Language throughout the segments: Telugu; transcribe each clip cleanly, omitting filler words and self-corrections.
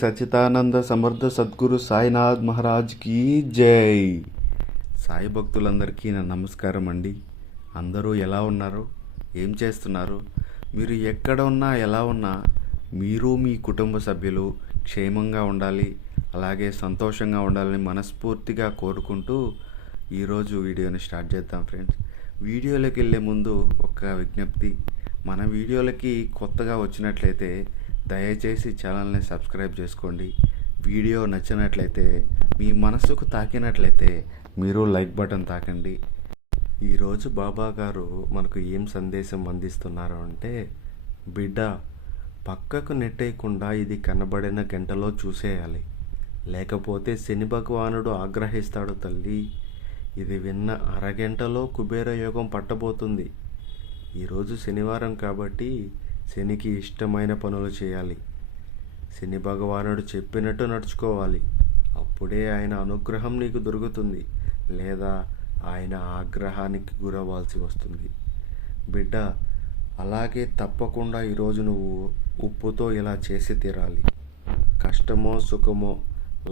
సచ్చిదానంద సమర్థ సద్గురు సాయినాథ్ మహారాజ్ కీ జై. సాయి భక్తులందరికీ నా నమస్కారం అండి. అందరూ ఎలా ఉన్నారు, ఏం చేస్తున్నారు? మీరు ఎక్కడ ఉన్నా ఎలా ఉన్నా మీరు మీ కుటుంబ సభ్యులు క్షేమంగా ఉండాలి, అలాగే సంతోషంగా ఉండాలని మనస్ఫూర్తిగా కోరుకుంటూ ఈరోజు వీడియోని స్టార్ట్ చేద్దాం ఫ్రెండ్స్. వీడియోలోకి వెళ్ళే ముందు ఒక విజ్ఞప్తి, మన వీడియోలకి కొత్తగా వచ్చినట్లయితే దయచేసి ఛానల్ని సబ్స్క్రైబ్ చేసుకోండి. వీడియో నచ్చినట్లయితే, మీ మనసుకు తాకినట్లయితే మీరు లైక్ బటన్ తాకండి. ఈరోజు బాబా గారు మనకు ఏం సందేశం అందిస్తున్నారు అంటే, బిడ్డ పక్కకు నెట్టేయకుండా ఇది కనబడిన గంటలో చూసేయాలి, లేకపోతే శని భగవానుడు ఆగ్రహిస్తాడు తల్లి. ఇది విన్న అరగంటలో కుబేర యోగం పట్టబోతుంది. ఈరోజు శనివారం కాబట్టి శనికి ఇష్టమైన పనులు చేయాలి. శని భగవానుడు చెప్పినట్టు నడుచుకోవాలి. అప్పుడే ఆయన అనుగ్రహం నీకు దొరుకుతుంది, లేదా ఆయన ఆగ్రహానికి గురవ్వాల్సి వస్తుంది. బిడ్డ, అలాగే తప్పకుండా ఈరోజు నువ్వు ఉప్పుతో ఇలా చేసి తీరాలి. కష్టమో సుఖమో,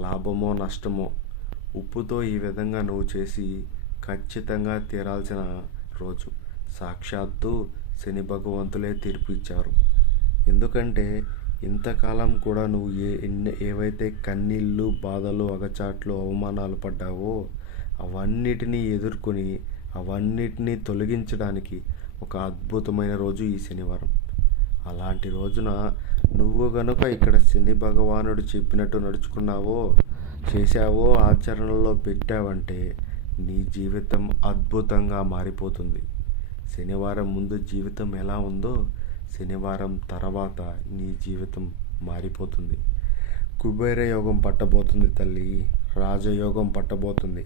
లాభమో నష్టమో, ఉప్పుతో ఈ విధంగా నువ్వు చేసి ఖచ్చితంగా తీరాల్సిన రోజు. సాక్షాత్తు శని భగవంతులే తీర్పిచ్చారు. ఎందుకంటే ఇంతకాలం కూడా నువ్వు ఏవైతే కన్నీళ్ళు, బాధలు, అగచాట్లు, అవమానాలు పడ్డావో అవన్నిటినీ ఎదుర్కొని అవన్నిటినీ తొలగించడానికి ఒక అద్భుతమైన రోజు ఈ శనివారం. అలాంటి రోజున నువ్వు గనుక ఇక్కడ శని భగవానుడు చెప్పినట్టు నడుచుకున్నావో, చేశావో, ఆచరణలో పెట్టావంటే నీ జీవితం అద్భుతంగా మారిపోతుంది. శనివారం ముందు జీవితం ఎలా ఉందో శనివారం తర్వాత నీ జీవితం మారిపోతుంది. కుబేర యోగం పట్టబోతుంది తల్లి, రాజయోగం పట్టబోతుంది.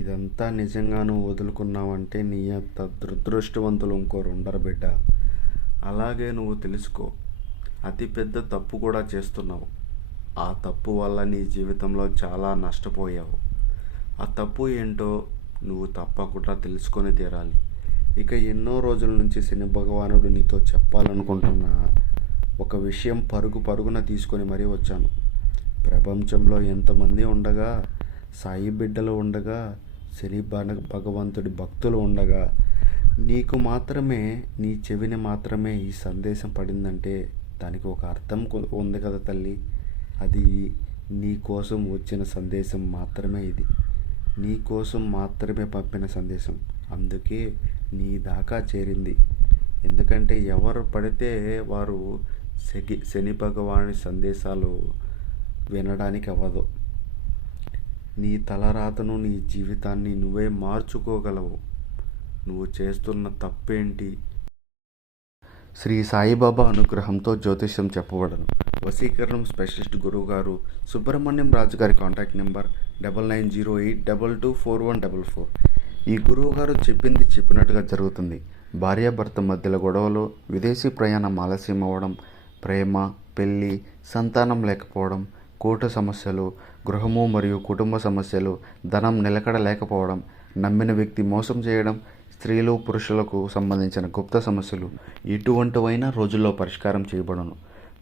ఇదంతా నిజంగా నువ్వు వదులుకున్నావంటే నీ అంత దురదృష్టవంతులు ఇంకోరు ఉండరు బిడ్డ. అలాగే నువ్వు తెలుసుకో, అతిపెద్ద తప్పు కూడా చేస్తున్నావు. ఆ తప్పు వల్ల నీ జీవితంలో చాలా నష్టపోయావు. ఆ తప్పు ఏంటో నువ్వు తప్పకుండా తెలుసుకొని తీరాలి. ఇక ఎన్నో రోజుల నుంచి శని భగవానుడు నీతో చెప్పాలనుకుంటున్న ఒక విషయం పరుగున తీసుకొని మరీ వచ్చాను. ప్రపంచంలో ఎంతమంది ఉండగా, సాయి బిడ్డలు ఉండగా, శని భగవంతుడి భక్తులు ఉండగా, నీకు మాత్రమే, నీ చెవిని మాత్రమే ఈ సందేశం పడిందంటే దానికి ఒక అర్థం ఉంది కదా తల్లి. అది నీ కోసం వచ్చిన సందేశం మాత్రమే. ఇది నీ కోసం మాత్రమే పంపిన సందేశం. అందుకే నీ దాకా చేరింది. ఎందుకంటే ఎవరు పడితే వారు శని భగవాని సందేశాలు వినడానికి అవ్వదు. నీ తలరాతను, నీ జీవితాన్ని నువ్వే మార్చుకోగలవు. నువ్వు చేస్తున్న తప్పేంటి? శ్రీ సాయిబాబా అనుగ్రహంతో జ్యోతిష్యం చెప్పబడను. వశీకరణం స్పెషలిస్ట్ గురువుగారు సుబ్రహ్మణ్యం రాజు గారి కాంటాక్ట్ నెంబర్ 9908224144. ఈ గురువుగారు చెప్పింది చెప్పినట్టుగా జరుగుతుంది. భార్యాభర్త మధ్యలో గొడవలు, విదేశీ ప్రయాణం ఆలస్యం అవ్వడం, ప్రేమ, పెళ్ళి, సంతానం లేకపోవడం, కోర్టు సమస్యలు, గృహము మరియు కుటుంబ సమస్యలు, ధనం నిలకడ లేకపోవడం, నమ్మిన వ్యక్తి మోసం చేయడం, స్త్రీలు పురుషులకు సంబంధించిన గుప్త సమస్యలు, ఎటువంటివైనా రోజుల్లో పరిష్కారం చేయబడను.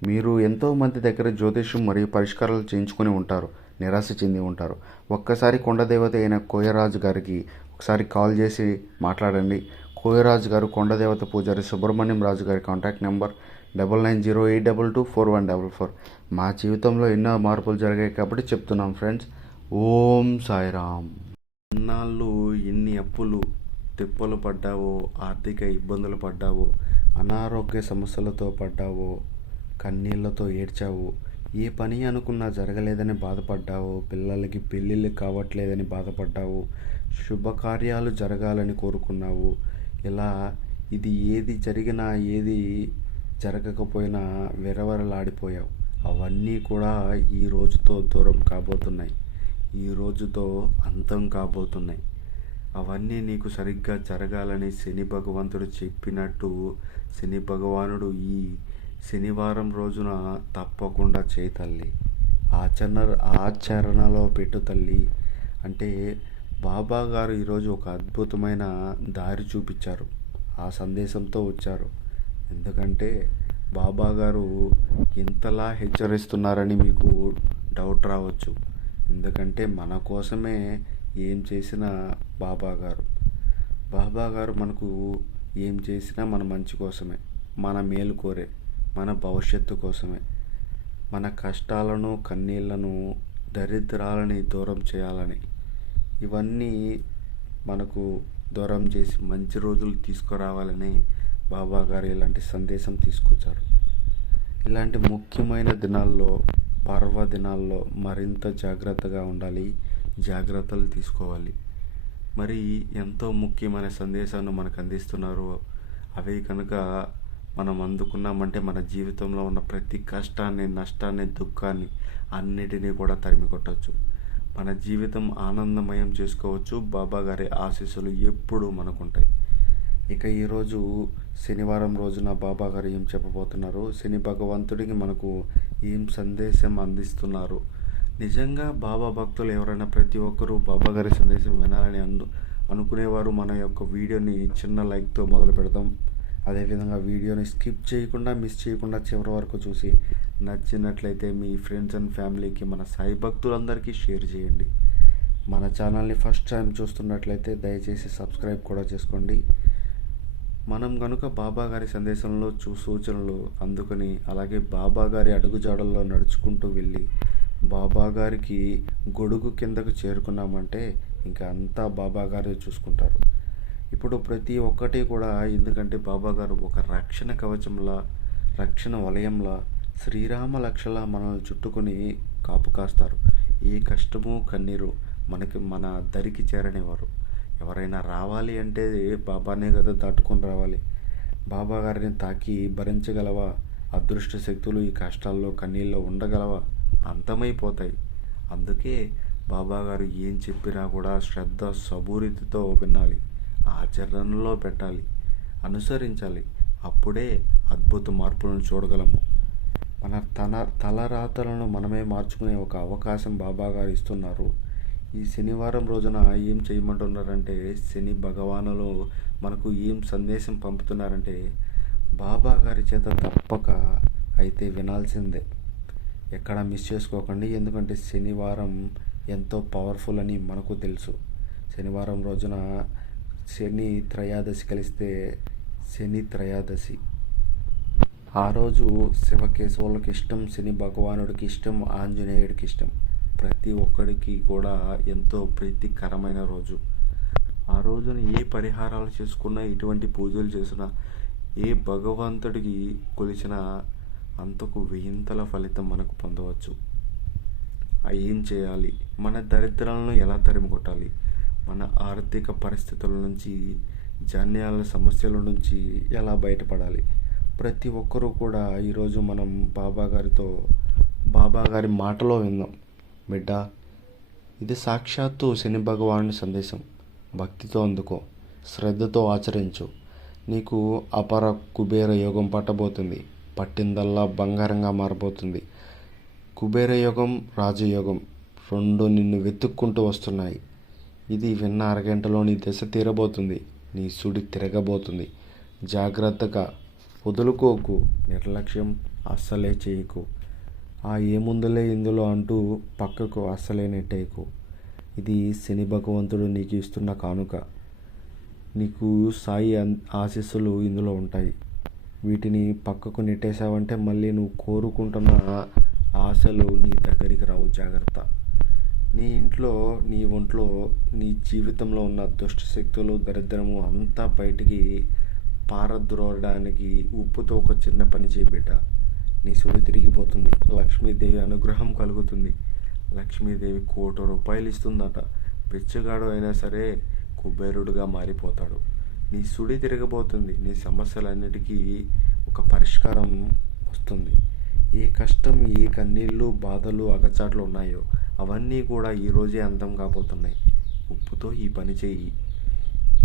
మీరు ఎంతోమంది దగ్గర జ్యోతిష్యం మరియు పరిష్కారాలు చేయించుకొని ఉంటారు, నిరాశ చెంది ఉంటారు. ఒక్కసారి కొండదేవత అయిన కోయరాజు గారికి ఒకసారి కాల్ చేసి మాట్లాడండి. కోయరాజు గారు కొండదేవత పూజారి సుబ్రహ్మణ్యం రాజు గారి కాంటాక్ట్ నెంబర్ 9908224144. మా జీవితంలో ఎన్నో మార్పులు జరిగాయి కాబట్టి చెప్తున్నాం ఫ్రెండ్స్. ఓం సాయిరామ్. ఇన్నాళ్ళు ఎన్ని అప్పులు తిప్పలు పడ్డావో, ఆర్థిక ఇబ్బందులు పడ్డావో, అనారోగ్య సమస్యలతో పడ్డావో, కన్నీళ్లతో ఏడ్చావు, ఏ పని అనుకున్నా జరగలేదని బాధపడ్డావు, పిల్లలకి పెళ్ళిళ్ళు కావట్లేదని బాధపడ్డావు, శుభకార్యాలు జరగాలని కోరుకున్నావు. ఇలా ఇది ఏది జరిగినా, ఏది జరగకపోయినా విరవరలాడిపోయావు. అవన్నీ కూడా ఈ రోజుతో దూరం కాబోతున్నాయి, ఈ రోజుతో అంతం కాబోతున్నాయి. అవన్నీ నీకు సరిగ్గా జరగాలని శని భగవంతుడు చెప్పినట్టు శని భగవానుడు ఈ శనివారం రోజున తప్పకుండా చేయి తల్లి. ఆచరణలో పెట్టు తల్లి. అంటే బాబా గారు ఈరోజు ఒక అద్భుతమైన దారి చూపించారు, ఆ సందేశంతో వచ్చారు. ఎందుకంటే బాబా గారు ఇంతలా హెచ్చరిస్తున్నారని మీకు డౌట్ రావచ్చు. ఎందుకంటే మన కోసమే ఏం చేసిన బాబా గారు బాబా గారు మనకు ఏం చేసినా మన మంచి కోసమే, మన మేలు కోరే, మన భవిష్యత్తు కోసమే. మన కష్టాలను, కన్నీళ్లను, దరిద్రాలని దూరం చేయాలని, ఇవన్నీ మనకు దూరం చేసి మంచి రోజులు తీసుకురావాలని బాబా గారు ఇలాంటి సందేశం తీసుకొచ్చారు. ఇలాంటి ముఖ్యమైన దినాల్లో, పర్వదినాల్లో మరింత జాగ్రత్తగా ఉండాలి, జాగ్రత్తలు తీసుకోవాలి. మరి ఎంతో ముఖ్యమైన సందేశాన్ని మనకు అందిస్తున్నారు. అవి కనుక మనం అందుకున్నామంటే మన జీవితంలో ఉన్న ప్రతి కష్టాన్ని, నష్టాన్ని, దుఃఖాన్ని అన్నిటినీ కూడా తరిమి కొట్టచ్చు. మన జీవితం ఆనందమయం చేసుకోవచ్చు. బాబా గారి ఆశీస్సులు ఎప్పుడూ మనకుంటాయి. ఇక ఈరోజు శనివారం రోజున బాబా గారు ఏం చెప్పబోతున్నారు, శని భగవంతుడికి మనకు ఏం సందేశం అందిస్తున్నారు. నిజంగా బాబా భక్తులు ఎవరైనా ప్రతి ఒక్కరూ బాబా గారి సందేశం వినాలని అనుకునేవారు మన యొక్క వీడియోని చిన్న లైక్తో మొదలు పెడదాం. అదేవిధంగా వీడియోని స్కిప్ చేయకుండా, మిస్ చేయకుండా చివరి వరకు చూసి నచ్చినట్లయితే మీ ఫ్రెండ్స్ అండ్ ఫ్యామిలీకి, మన సాయి భక్తులందరికీ షేర్ చేయండి. మన ఛానల్ని ఫస్ట్ టైం చూస్తున్నట్లయితే దయచేసి సబ్స్క్రైబ్ కూడా చేసుకోండి. మనం కనుక బాబా గారి సందేశంలో సూచనలు అందుకొని అలాగే బాబా గారి అడుగుజాడల్లో నడుచుకుంటూ వెళ్ళి బాబా గారికి గొడుగు కిందకు చేరుకున్నామంటే ఇంకా అంతా బాబా గారే చూసుకుంటారు. ఇప్పుడు ప్రతి ఒక్కటి కూడా, ఎందుకంటే బాబా గారు ఒక రక్షణ కవచంలా, రక్షణ వలయంలా, శ్రీరామ లక్షలా మనల్ని చుట్టుకొని కాపు కాస్తారు. ఏ కష్టము, కన్నీరు మన దరికి చేరనివారు. ఎవరైనా రావాలి అంటే బాబానే కదా దాటుకొని రావాలి. బాబా గారిని తాకి భరించగలవా? అదృష్ట శక్తులు ఈ కష్టాల్లో, కన్నీళ్ళలో ఉండగలవా? అంతమైపోతాయి. అందుకే బాబా గారు ఏం చెప్పినా కూడా శ్రద్ధ, సబూరితో వినాలి, ఆచరణలో పెట్టాలి, అనుసరించాలి. అప్పుడే అద్భుత మార్పులను చూడగలము. మన తలరాతలను మనమే మార్చుకునే ఒక అవకాశం బాబా గారు ఇస్తున్నారు. ఈ శనివారం రోజున ఏం చేయమంటున్నారంటే, శని భగవానులు మనకు ఏం సందేశం పంపుతున్నారంటే, బాబా గారి చేత తప్పక అయితే వినాల్సిందే. ఎక్కడ మిస్ చేసుకోకండి. ఎందుకంటే శనివారం ఎంతో పవర్ఫుల్ అని మనకు తెలుసు. శనివారం రోజున శని త్రయోదశి కలిస్తే శని త్రయోదశి. ఆ రోజు శివకేశవులకు ఇష్టం, శని భగవానుడికి ఇష్టం, ఆంజనేయుడికి ఇష్టం. ప్రతి ఒక్కడికి కూడా ఎంతో ప్రీతికరమైన రోజు. ఆ రోజున ఏ పరిహారాలు చేసుకున్నా, ఎటువంటి పూజలు చేసినా, ఏ భగవంతుడికి కొలిచినా అంతకు వెయ్యింతల ఫలితం మనకు పొందవచ్చు. ఏం చేయాలి? మన దరిద్రాలను ఎలా తరిమి కొట్టాలి? మన ఆర్థిక పరిస్థితుల నుంచి, జాన్యాల సమస్యల నుంచి ఎలా బయటపడాలి? ప్రతి ఒక్కరూ కూడా ఈరోజు మనం బాబా గారి మాటలో విందాం. బిడ్డ, ఇది సాక్షాత్తు శని భగవానుడి సందేశం. భక్తితో అందుకో, శ్రద్ధతో ఆచరించు. నీకు అపర కుబేర యోగం పట్టబోతుంది. పట్టిందల్లా బంగారంగా మారబోతుంది. కుబేర యోగం, రాజయోగం రెండు నిన్ను వెతుక్కుంటూ వస్తున్నాయి. ఇది విన్న అరగంటలో నీ దశ తీరబోతుంది. నీ సుడి తిరగబోతుంది. జాగ్రత్తగా వదులుకోకు. నిర్లక్ష్యం అస్సలే చేయకు. ఏముందులే ఇందులో అంటూ పక్కకు అస్సలే నెట్టేయకు. ఇది శని భగవంతుడు నీకు ఇస్తున్న కానుక. నీకు సాయి ఆశీస్సులు ఇందులో ఉంటాయి. వీటిని పక్కకు నెట్టేశావంటే మళ్ళీ నువ్వు కోరుకుంటున్న ఆశలు నీ దగ్గరికి రావు. జాగ్రత్త. నీ ఇంట్లో, నీ ఒంట్లో, నీ జీవితంలో ఉన్న దుష్ట శక్తులు, దరిద్రము అంతా బయటికి పారద్రోడడానికి ఉప్పుతో ఒక చిన్న పని చేయబిడ్డ. నీ సుడి తిరిగిపోతుంది. లక్ష్మీదేవి అనుగ్రహం కలుగుతుంది. లక్ష్మీదేవి 1 కోటి రూపాయలు ఇస్తుందట. పిచ్చగాడు అయినా సరే కుబేరుడుగా మారిపోతాడు. నీ సుడి తిరగబోతుంది. నీ సమస్యలన్నిటికీ ఒక పరిష్కారం వస్తుంది. ఏ కష్టం, ఏ కన్నీళ్ళు, బాధలు, అగచాట్లు ఉన్నాయో అవన్నీ కూడా ఈరోజే అంతం కాబోతున్నాయి. ఉప్పుతో ఈ పని చేయి.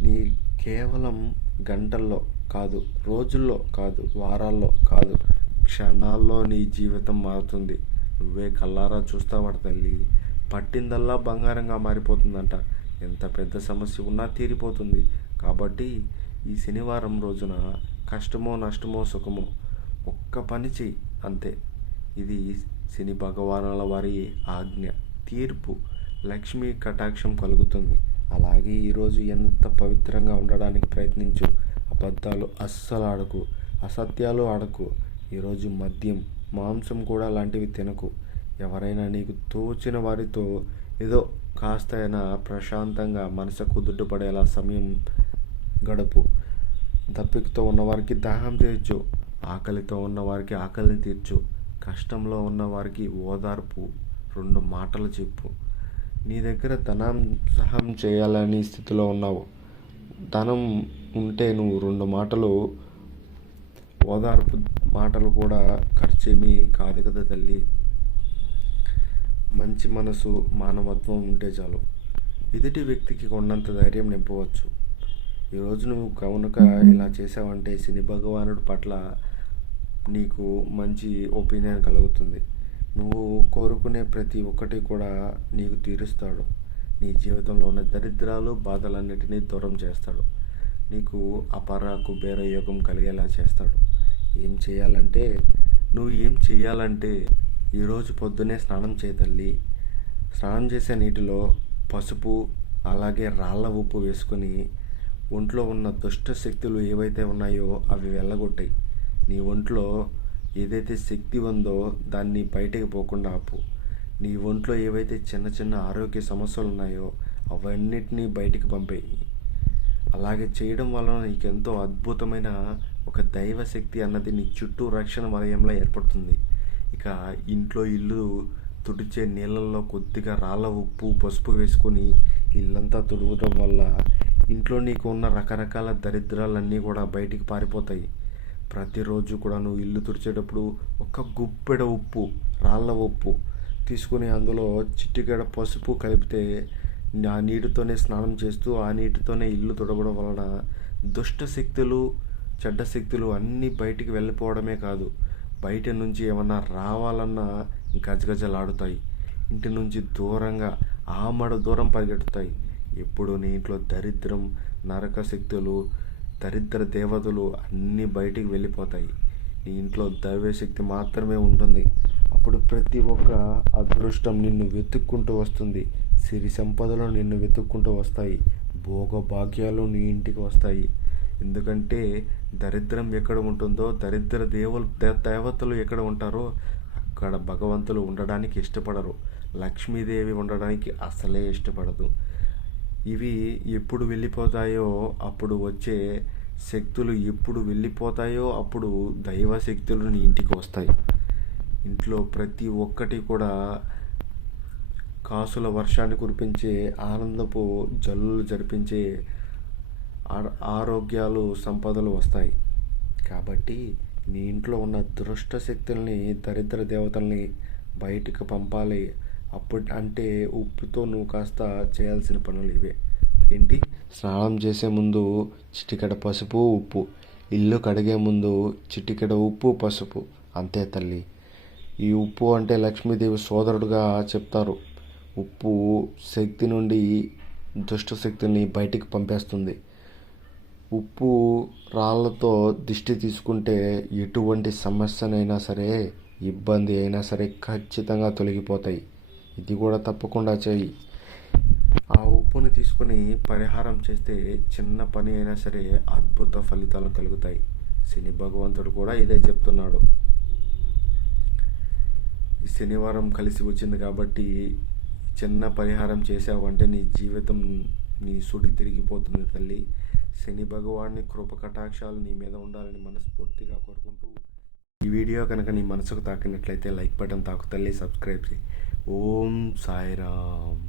నీ కేవలం గంటల్లో కాదు, రోజుల్లో కాదు, వారాల్లో కాదు, క్షణాల్లో నీ జీవితం మారుతుంది. నువ్వే కల్లారా చూస్తావట తల్లి. పట్టిందల్లా బంగారంగా మారిపోతుందంట. ఎంత పెద్ద సమస్య ఉన్నా తీరిపోతుంది. కాబట్టి ఈ శనివారం రోజున కష్టమో, నష్టమో, సుఖమో ఒక్క పని చెయ్యి అంతే. ఇది శని భగవానుల వారి ఆజ్ఞ, తీర్పు. లక్ష్మీ కటాక్షం కలుగుతుంది. అలాగే ఈరోజు ఎంత పవిత్రంగా ఉండడానికి ప్రయత్నించు. అబద్ధాలు అస్సలు ఆడకు, అసత్యాలు ఆడకు. ఈరోజు మద్యం, మాంసం కూడా లాంటివి తినకు. ఎవరైనా నీకు తోచిన వారితో ఏదో కాస్త అయినా ప్రశాంతంగా మనసు కుదుటపడేలా సమయం గడుపు. దప్పికతో ఉన్నవారికి దాహం తీర్చు, ఆకలితో ఉన్నవారికి ఆకలిని తీర్చు, కష్టంలో ఉన్నవారికి ఓదార్పు 2 మాటలు చెప్పు. నీ దగ్గర ధనం సహాయం చేయాలని స్థితిలో ఉన్నావు. ధనం ఉంటే నువ్వు 2 మాటలు ఓదార్పు మాటలు కూడా ఖర్చేమీ కాదు కదా తల్లి. మంచి మనసు, మానవత్వం ఉంటే చాలు. ఎదుటి వ్యక్తికి ఉన్నంత ధైర్యం నింపవచ్చు. ఈరోజు నువ్వు కనుక ఇలా చేసావంటే శని భగవానుడి పట్ల నీకు మంచి ఒపీనియన్ కలుగుతుంది. నువ్వు కోరుకునే ప్రతి ఒక్కటి కూడా నీకు తీరుస్తాడు. నీ జీవితంలో ఉన్న దరిద్రాలు, బాధలన్నిటినీ దూరం చేస్తాడు. నీకు అపర కుబేర యోగం కలిగేలా చేస్తాడు. నువ్వు ఏం చేయాలంటే ఈరోజు పొద్దున్నే స్నానం చేయ తల్లి. స్నానం చేసే నీటిలో పసుపు అలాగే రాళ్ళ ఉప్పు వేసుకొని ఒంట్లో ఉన్న దుష్ట శక్తులు ఏవైతే ఉన్నాయో అవి వెళ్ళగొట్టాయి. నీ ఒంట్లో ఏదైతే శక్తి ఉందో దాన్ని బయటకు పోకుండా ఆపు. నీ ఒంట్లో ఏవైతే చిన్న చిన్న ఆరోగ్య సమస్యలు ఉన్నాయో అవన్నిటినీ బయటికి పంపేయి. అలాగే చేయడం వలన నీకెంతో అద్భుతమైన ఒక దైవశక్తి అన్నది నీ చుట్టూ రక్షణ వలయంలో ఏర్పడుతుంది. ఇక ఇంట్లో ఇల్లు తుడిచే నీళ్ళల్లో కొద్దిగా రాళ్ళ ఉప్పు, పసుపు వేసుకొని ఇల్లంతా తుడవడం వల్ల ఇంట్లో నీకు ఉన్న రకరకాల దరిద్రాలన్నీ కూడా బయటికి పారిపోతాయి. ప్రతిరోజు కూడా నువ్వు ఇల్లు తుడిచేటప్పుడు ఒక గుప్పెడ ఉప్పు, రాళ్ళ ఉప్పు తీసుకుని అందులో చిటికెడ పసుపు కలిపితే ఆ నీటితోనే స్నానం చేస్తూ ఆ నీటితోనే ఇల్లు తుడవడం వలన దుష్ట శక్తులు, చెడ్డ శక్తులు అన్నీ బయటికి వెళ్ళిపోవడమే కాదు, బయట నుంచి ఏమన్నా రావాలన్నా గజగజలాడుతాయి. ఇంటి నుంచి దూరంగా ఆమడ దూరం పరిగెడుతాయి. ఎప్పుడు నీ ఇంట్లో దరిద్రం, నరక శక్తులు, దరిద్ర దేవతలు అన్నీ బయటికి వెళ్ళిపోతాయి. నీ ఇంట్లో దైవశక్తి మాత్రమే ఉంటుంది. అప్పుడు ప్రతి ఒక్క అదృష్టం నిన్ను వెతుక్కుంటూ వస్తుంది. సిరి సంపదలు నిన్ను వెతుక్కుంటూ వస్తాయి. భోగభాగ్యాలు నీ ఇంటికి వస్తాయి. ఎందుకంటే దరిద్రం ఎక్కడ ఉంటుందో, దరిద్ర దేవతలు ఎక్కడ ఉంటారో అక్కడ భగవంతులు ఉండడానికి ఇష్టపడరు. లక్ష్మీదేవి ఉండడానికి అసలే ఇష్టపడదు. ఇవి ఎప్పుడు వెళ్ళిపోతాయో అప్పుడు వచ్చే శక్తులు, ఎప్పుడు వెళ్ళిపోతాయో అప్పుడు దైవ శక్తులు నీ ఇంటికి వస్తాయి. ఇంట్లో ప్రతి ఒక్కటి కూడా కాసుల వర్షాన్ని కురిపించే, ఆనందపు జల్లులు జరిపించే ఆరోగ్యాలు, సంపదలు వస్తాయి. కాబట్టి నీ ఇంట్లో ఉన్న దుష్ట శక్తుల్ని, దరిద్ర దేవతల్ని బయటకు పంపాలి. అంటే ఉప్పుతో నువ్వు కాస్త చేయాల్సిన పనులు ఇవే. ఏంటి? స్నానం చేసే ముందు చిటికెడ పసుపు, ఉప్పు. ఇల్లు కడిగే ముందు చిటికెడ ఉప్పు, పసుపు. అంతే తల్లి. ఈ ఉప్పు అంటే లక్ష్మీదేవి సోదరుడుగా చెప్తారు. ఉప్పు శక్తి నుండి దుష్ట శక్తిని బయటికి పంపేస్తుంది. ఉప్పు రాళ్ళతో దిష్టి తీసుకుంటే ఎటువంటి సమస్యనైనా సరే, ఇబ్బంది అయినా సరే ఖచ్చితంగా తొలగిపోతాయి. ఇది కూడా తప్పకుండా చేయి. ఆ ఉప్పుని తీసుకొని పరిహారం చేస్తే చిన్న పని అయినా సరే అద్భుత ఫలితాలు కలుగుతాయి. శని భగవంతుడు కూడా ఇదే చెప్తున్నాడు. ఈ శనివారం కలిసి వచ్చింది కాబట్టి చిన్న పరిహారం చేసావంటే నీ జీవితం నీ సుడి తిరిగిపోతుంది తల్లి. శని భగవాన్ని కృప కటాక్షాలు నీ మీద ఉండాలని మనస్ఫూర్తిగా కోరుకుంటూ, ఈ వీడియో కనుక నీ మనసుకు తాకినట్లయితే లైక్ బటన్ తాకు తల్లి, సబ్స్క్రైబ్ చేయి. ఓం సాయిరామ్.